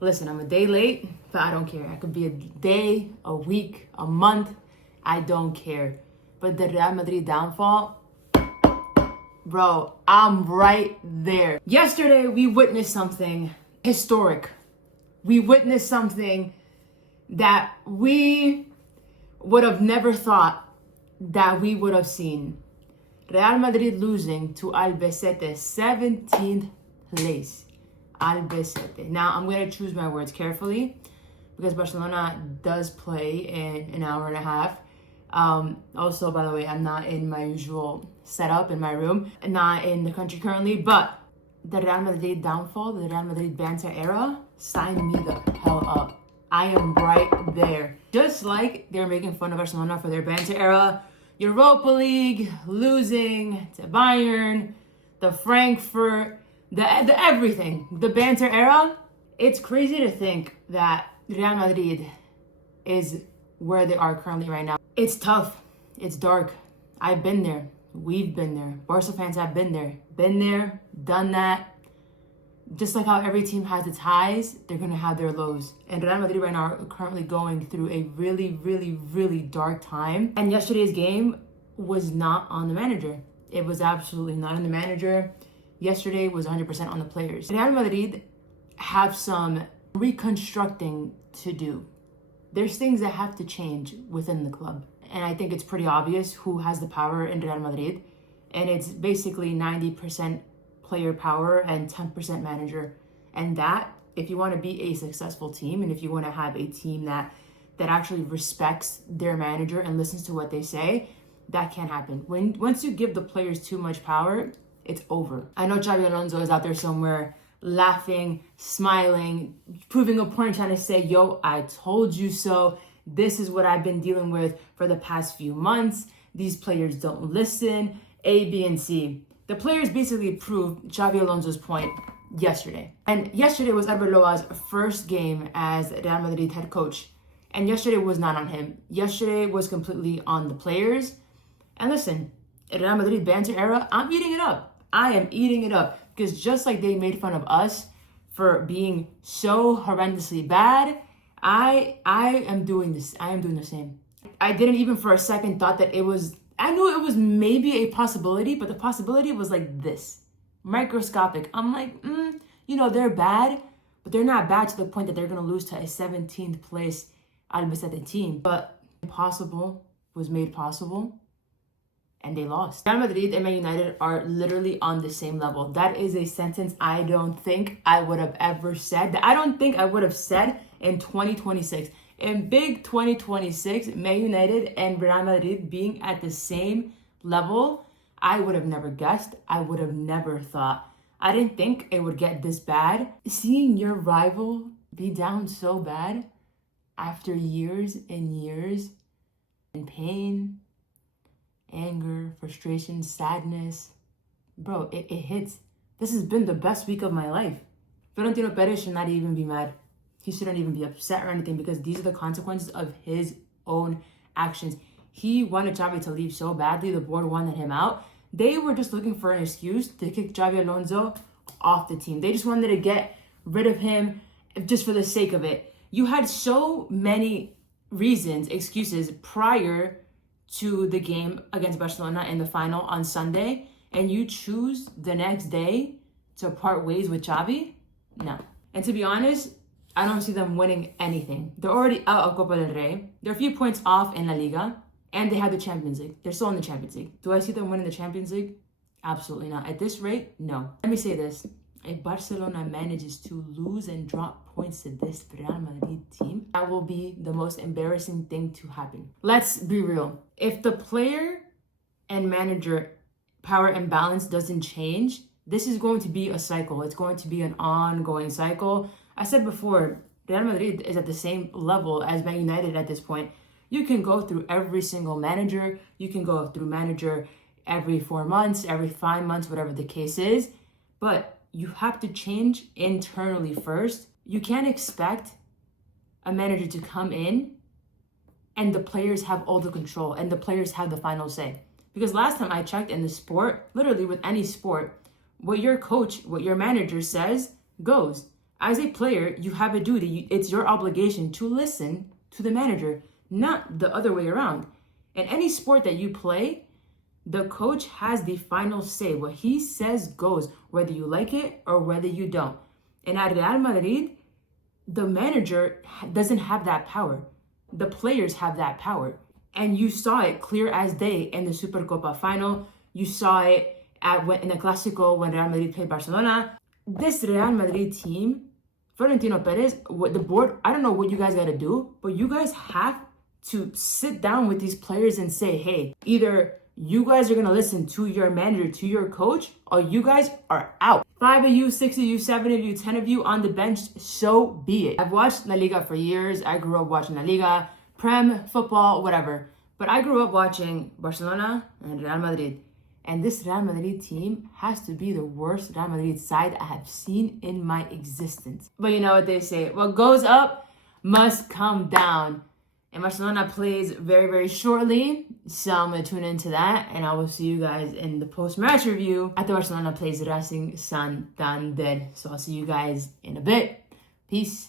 Listen, I'm a day late, but I don't care. I could be a day, a week, a month. I don't care. But the Real Madrid downfall, bro, I'm right there. Yesterday, we witnessed something historic. We witnessed something that we would have never thought that we would have seen. Real Madrid losing to Albecete, 17th place. Albecete. Now, I'm going to choose my words carefully because Barcelona does play in an hour and a half. Also, by the way, I'm not in my usual setup in my room, not in the country currently, but the Real Madrid downfall, the Real Madrid banter era, sign me the hell up. I am right there. Just like they're making fun of Barcelona for their banter era, Europa League, losing to Bayern, the Frankfurt, the everything, the banter era. It's crazy to think that Real Madrid is where they are currently right now. It's tough. It's dark. I've been there. We've been there. Barca fans have been there. Been there, done that. Just like how every team has its highs, they're going to have their lows. And Real Madrid right now are currently going through a really, really, really dark time. And yesterday's game was not on the manager. It was absolutely not on the manager. Yesterday was 100% on the players. Real Madrid have some reconstructing to do. There's things that have to change within the club. And I think it's pretty obvious who has the power in Real Madrid. And it's basically 90% player power and 10% manager. And that, if you want to be a successful team and if you want to have a team that actually respects their manager and listens to what they say, that can't happen. Once you give the players too much power, it's over. I know Xabi Alonso is out there somewhere laughing, smiling, proving a point, trying to say, yo, I told you so. This is what I've been dealing with for the past few months. These players don't listen, A, B, and C. The players basically proved Xabi Alonso's point yesterday. And yesterday was Arbeloa's first game as Real Madrid head coach. And yesterday was not on him. Yesterday was completely on the players. And listen, Real Madrid banter era, I'm eating it up. I am eating it up. Because just like they made fun of us for being so horrendously bad, I am doing this. I am doing the same. I didn't even for a second thought that it was, I knew it was maybe a possibility, but the possibility was like this, microscopic. I'm like, they're bad, but they're not bad to the point that they're going to lose to a 17th place Albacete team. But impossible was made possible. And they lost. Real Madrid and Man United are literally on the same level. That is a sentence I don't think I would have ever said. I don't think I would have said in 2026. In big 2026, Man United and Real Madrid being at the same level, I would have never guessed. I would have never thought. I didn't think it would get this bad. Seeing your rival be down so bad after years and years and pain, anger, frustration, sadness. Bro, it hits. This has been the best week of my life. Florentino Perez should not even be mad. He shouldn't even be upset or anything because these are the consequences of his own actions. He wanted Xavi to leave so badly. The board wanted him out. They were just looking for an excuse to kick Xabi Alonso off the team. They just wanted to get rid of him just for the sake of it. You had so many reasons, excuses prior to the game against Barcelona in the final on Sunday, and you choose the next day to part ways with Xavi? No. And to be honest, I don't see them winning anything. They're already out of Copa del Rey. They're a few points off in La Liga, and they have the Champions League. They're still in the Champions League. Do I see them winning the Champions League? Absolutely not. At this rate, no. Let me say this. If Barcelona manages to lose and drop points to this Real Madrid team, that will be the most embarrassing thing to happen. Let's be real. If the player and manager power imbalance doesn't change, this is going to be a cycle. It's going to be an ongoing cycle. I said before, Real Madrid is at the same level as Man United at this point. You can go through every single manager. You can go through manager every 4 months, every 5 months, whatever the case is. But you have to change internally first. You can't expect a manager to come in and the players have all the control and the players have the final say. Because last time I checked in the sport, literally with any sport, what your coach, what your manager says goes. As a player, you have a duty. It's your obligation to listen to the manager, not the other way around. In any sport that you play, the coach has the final say. What he says goes, whether you like it or whether you don't. And at Real Madrid, the manager doesn't have that power. The players have that power. And you saw it clear as day in the Supercopa final. You saw it in the Clásico when Real Madrid played Barcelona. This Real Madrid team, Florentino Perez, the board, I don't know what you guys got to do, but you guys have to sit down with these players and say, hey, either you guys are going to listen to your manager, to your coach, or you guys are out. 5 of you, 6 of you, 7 of you, 10 of you on the bench, so be it. I've watched La Liga for years. I grew up watching La Liga, Prem, football, whatever. But I grew up watching Barcelona and Real Madrid. And this Real Madrid team has to be the worst Real Madrid side I have seen in my existence. But you know what they say, what goes up must come down. And Barcelona plays very, very shortly. So I'm going to tune into that. And I will see you guys in the post-match review after Barcelona plays Racing Santander. So I'll see you guys in a bit. Peace.